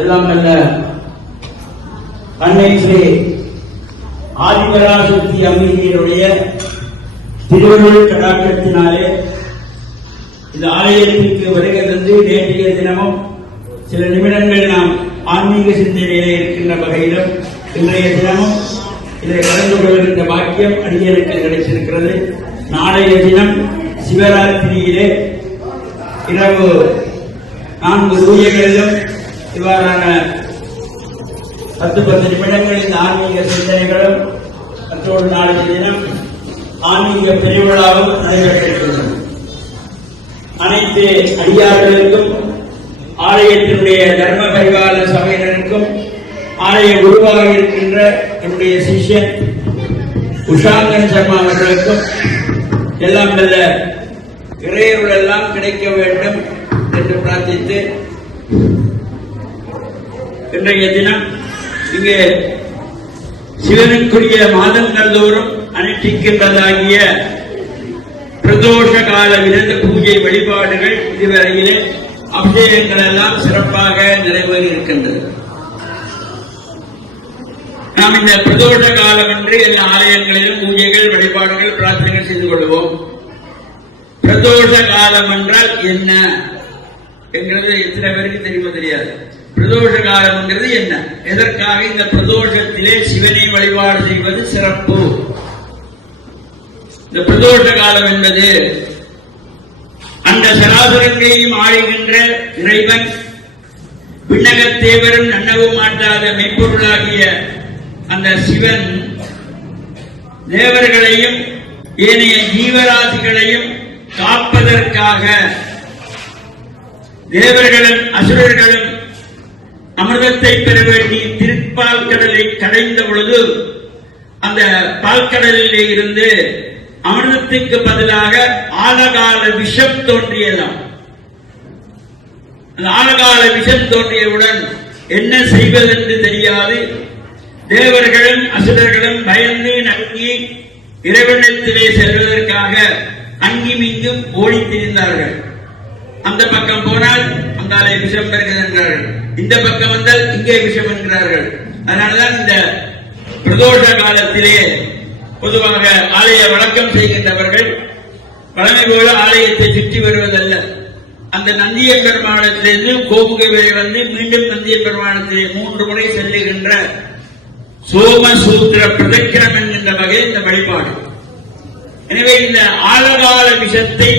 எல்லாம் நல்ல அன்னை ஸ்ரீ ஆதிபராசக்தி அம்பிகையினுடைய திருவள்ளுவர் கடாட்சத்தினாலே இந்த ஆலயத்திற்கு வருகை தந்து நேற்றைய தினமும் சில நிமிடங்கள் நாம் ஆன்மீக சிந்தனையிலே இருக்கின்ற வகையிலும் இன்றைய தினமும் இதை கலந்து கொள்கின்ற பாக்கியம் அடியனுக்கு கிடைச்சிருக்கிறது. நாளைய தினம் சிவராத்திரியிலே இரவு நான்கு பூஜைகளிலும் இவ்வாறான பத்து பத்து நிமிடங்களின் ஆன்மீக சிந்தனைகளும் மற்றொரு நாளைய தினம் ஆன்மீக பெருவிழாவும் நடைபெற்றிருக்கின்றன. அனைத்து அடியார்களுக்கும் ஆலயத்தினுடைய தர்ம பரிவார சபையினருக்கும் ஆலய குருவாக இருக்கின்ற என்னுடைய சிஷ்யன் உஷாங்கன் சர்மா அவர்களுக்கும் எல்லாம் நல்ல இறையருள் எல்லாம் கிடைக்க வேண்டும் என்று பிரார்த்தித்து இன்றைய தினம் இங்கே சிவனுக்குரிய மாதங்கள் தோறும் அனுஷ்டிக்கின்றதாகிய பிரதோஷ கால விரத பூஜை வழிபாடுகள் இதுவரையிலே அபிஷேகங்கள் எல்லாம் சிறப்பாக நிறைவேறி இருக்கின்றது. நாம் இந்த பிரதோஷ காலம் என்று எல்லா ஆலயங்களிலும் பூஜைகள் வழிபாடுகள் பிரார்த்தனைகள் செய்து கொள்வோம். பிரதோஷ காலம் என்றால் என்ன? என்கிறது எத்தனை பேருக்கு தெரியுமா தெரியாது. பிரதோஷ காலம் என்ன? எதற்காக இந்த பிரதோஷத்திலே சிவனை வழிபாடு செய்வது சிறப்பு? இந்த பிரதோஷ காலம் என்பது அந்த சராசரங்களையும் ஆளுகின்ற இறைவன் விண்ணகத் தேவரும் நன்னவும் மாட்டாத மெய்ப்பொருளாகிய அந்த சிவன் தேவர்களையும் ஏனைய ஜீவராசிகளையும் காப்பதற்காக தேவர்களும் அசுரர்களும் அமிர்தத்தை பெற வேண்டி திருப்பால் கடலை கடைந்த பொழுது அந்த பால்கடலிலே இருந்து அமிர்தத்துக்கு பதிலாக ஆழகால விஷம் தோன்றியதாம். அந்த ஆழகால விஷம் தோன்றியவுடன் என்ன செய்வதென்று தெரியாது. தேவர்களும் அசுரர்களும் பயந்து நடுங்கி இறைவனத்திலே செல்வதற்காக அங்கும் இங்கும் ஓடி திரிந்தார்கள். அந்த பக்கம் போனால் அங்காலே விஷம் வருகிறது என்றார்கள். இந்த பக்கம் வந்தால் இங்கே விஷம் என்கிறார்கள். அதனாலதான் இந்த பிரதோஷ காலத்திலே பொதுவாக ஆலய வழக்கம் செய்கின்றவர்கள் பழமை போல ஆலயத்தை சுற்றி வருவதல்ல. அந்த நந்திய பெருமானத்திலிருந்து கோமுகை வரை வந்து மீண்டும் நந்திய பெருமானத்திலே மூன்று முறை செல்லுகின்ற சோமசூத்திர பிரதட்சணம் என்கின்ற வகையில் இந்த வழிபாடு. எனவே இந்த ஆழகால விஷத்தை